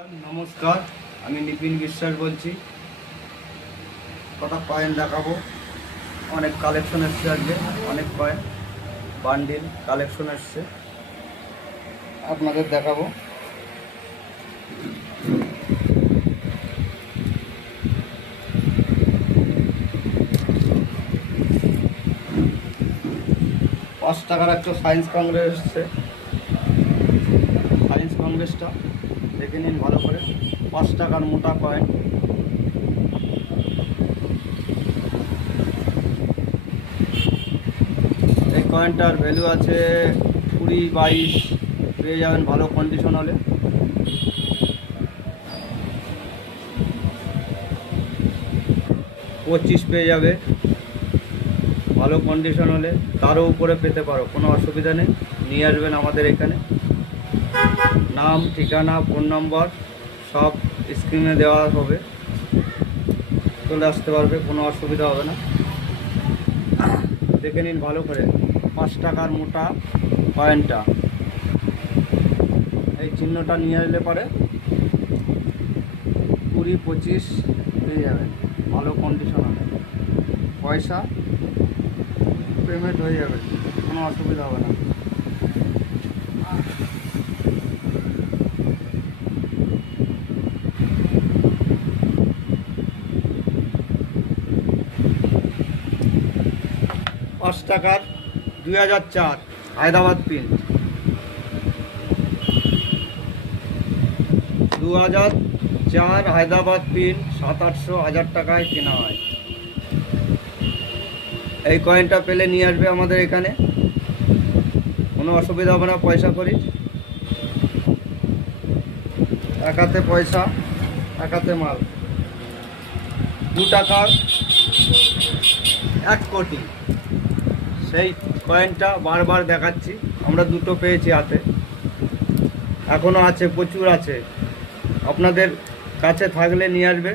নমস্কার, আমি নিপিন বিশ্বাস বলছি। কটা কয়েন দেখাবো। অনেক কালেকশন এসছে আজকে, অনেক কয়েন বান্ডিল কালেকশন এসছে, আপনাদের দেখাবো। ৳5 একটা সায়েন্স কংগ্রেস এসছে। সায়েন্স কংগ্রেসটা দেখে নিন ভালো করে। ৳5 মোটা কয়েন। এই কয়েনটার ভ্যালু আছে 20-22 পেয়ে যাবেন ভালো কন্ডিশন হলে। $25 পেয়ে যাবে ভালো কন্ডিশন হলে। তারও উপরে পেতে পারো, কোনো অসুবিধা নেই। নিয়ে আসবেন আমাদের এখানে। নাম, ঠিকানা, ফোন নম্বর সব স্ক্রিনে দেওয়া হবে, চলে আসতে পারবে, কোনো অসুবিধা হবে না। দেখে নিন ভালো করে। ৳5 মোটা কয়েনটা, এই চিহ্নটা নিয়ে আসলে পরে 20-25 পেয়ে যাবেন ভালো কন্ডিশন হবে। পয়সা পেমেন্ট হয়ে যাবে, কোনো অসুবিধা হবে না। ৳5 2004 হায়দ্রাবাদ প্রিন্ট। 2004 হায়দ্রাবাদ প্রিন্ট 700-800 টাকায় কেনা হয়। এই কয়েনটা পেলে নিয়ে আসবে আমাদের এখানে, কোনো অসুবিধা হবে না। পয়সা করি, একাতে পয়সা, একাতে মাল। ৳2 1 কোটি, সেই কয়েনটা বারবার দেখাচ্ছি। আমরা দুটো পেয়েছি হাতে, এখনও আছে, প্রচুর আছে। আপনাদের কাছে থাকলে নিয়ে আসবে।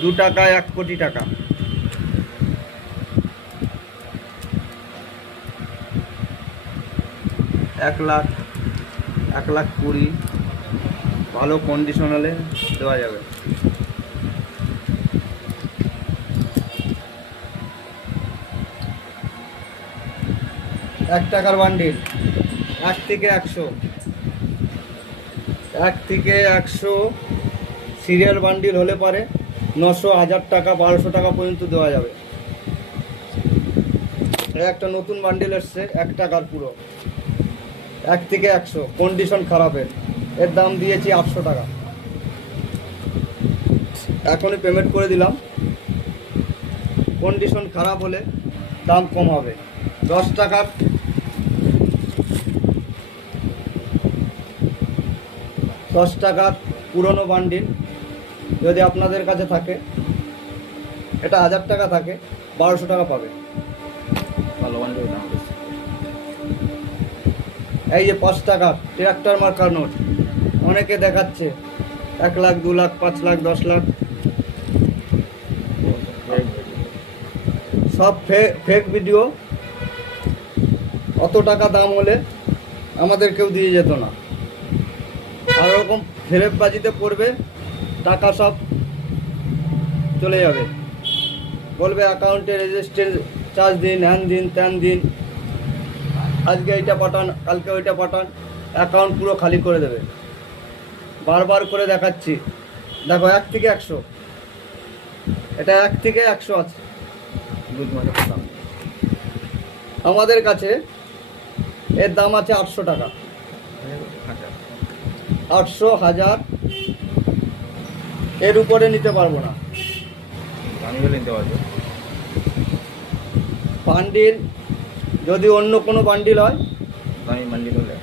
৳2 1 কোটি টাকা। এক লাখ 1,20,000 ভালো কন্ডিশন হলে দেওয়া যাবে। ৳1 বান্ডিল, 1 থেকে 100, 1 থেকে 100 সিরিয়াল বান্ডিল হলে পারে 900, 1000 টাকা, 1200 টাকা পর্যন্ত দেওয়া যাবে। একটা নতুন বান্ডিল এসছে ৳1 পুরো, 1 থেকে 100 কন্ডিশন খারাপের, এর দাম দিয়েছি ৳800। এখনই পেমেন্ট করে দিলাম। কন্ডিশন খারাপ হলে দাম কম হবে। ৳10 পুরনো বান্ডিল যদি আপনাদের কাছে থাকে, এটা 1000 টাকা থাকে, 1200 টাকা পাবে ভালো বান্ডিল। এই যে ৳5 ট্রাক্টর মার্কার নোট, অনেকে দেখাচ্ছে 1 লাখ, 2 লাখ, 5 লাখ, 10 লাখ, সব ফেক ভিডিও। অত টাকা দাম হলে আমাদের কেউ দিয়ে যেত না। আর ওরকম ফেরেববাজিতে পড়বে, টাকা সব চলে যাবে। বলবে অ্যাকাউন্টে রেজিস্ট্রেশন চার্জ দিন, হ্যান দিন, ত্যান দিন, আজকে এইটা পাঠান, কালকে ওইটা পাঠান, অ্যাকাউন্ট পুরো খালি করে দেবে। বারবার করে দেখাচ্ছি, দেখো 1 থেকে 100, এটা 1 থেকে 100 আছে। আমাদের কাছে এর দাম আছে ৳800, 800, 1000, এর উপরে নিতে পারবো না। বান্ডিল যদি অন্য কোনো বান্ডিল হয়,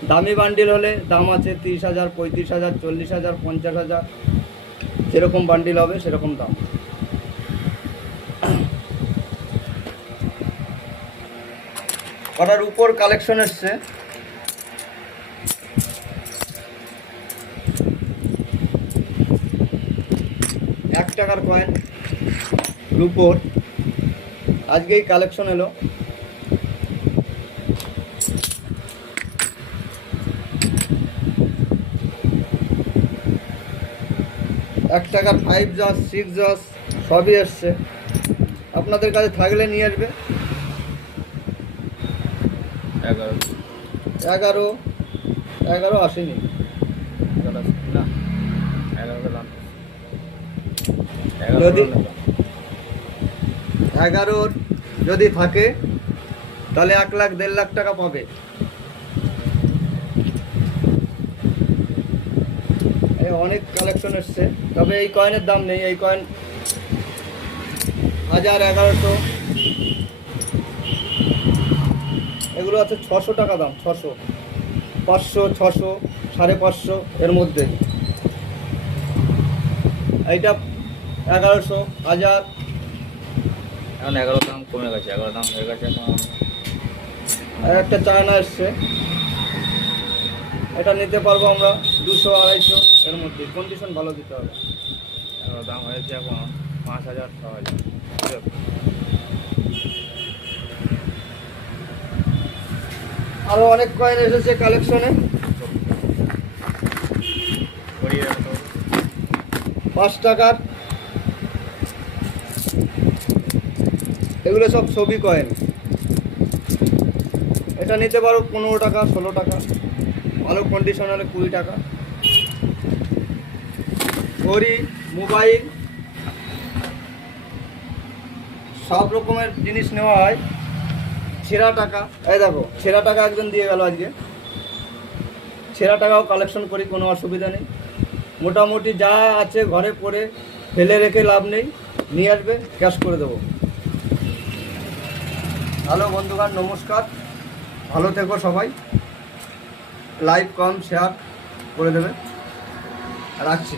দামি বান্ডিল হলে দাম আছে 30,000, 35,000, 40,000, 50,000, যেরকম বান্ডিল হবে সেরকম দাম। কটার উপর কালেকশন এসছে। ৳1 কয়েন রুপোর, আজকেই কালেকশন এলো। 1 টাকার 5 জস 6 জস সবই এসছে। আপনাদের কাছে থাকলে নিয়ে আসবে। 11 আসেনি না 11 দাম যদি 11 যদি থাকে তাহলে 1 লাখ 1.5 লাখ টাকা পাবে। অনেক কালেকশন এসছে, তবে এই কয়েনের দাম নেই। এই কয়েন 1000 1100 এগুলো আছে 600 টাকা দাম। 600 500 600 550 এর মধ্যে। এইটা 1100 1000। এখন 11 দাম কমে গেছে, 11 দাম হয়ে গেছে এখন। আর একটা চায়না এসছে, এটা নিতে পারবো আমরা 200 250 এর মধ্যে। কন্ডিশন ভালো দিতে হবে। 11 দাম হয়েছে এখন 5000 6000। আরো অনেক কয়েন এসেছে কালেকশনে। 5 টাকার এগুলো সব ছবি কয়েন। এটা নিতে পারো 15 টাকা 16 টাকা, ভালো কন্ডিশন হলে 20 টাকা। ঘড়ি মোবাইল সব রকমের জিনিস নেওয়া হয়। ছেঁড়া টাকা, এই দেখো ছেঁড়া টাকা একজন দিয়ে গেল আজকে। ছেঁড়া টাকাও কালেকশন করি, কোনো অসুবিধা নেই। মোটামুটি যা আছে ঘরে পড়ে ফেলে রেখে লাভ নেই, নিয়ে আসবে, ক্যাশ করে দেবো। হ্যালো বন্ধুগণ, নমস্কার, ভালো থেকো সবাই। লাইক কম শেয়ার করে দেবে। রাখছি।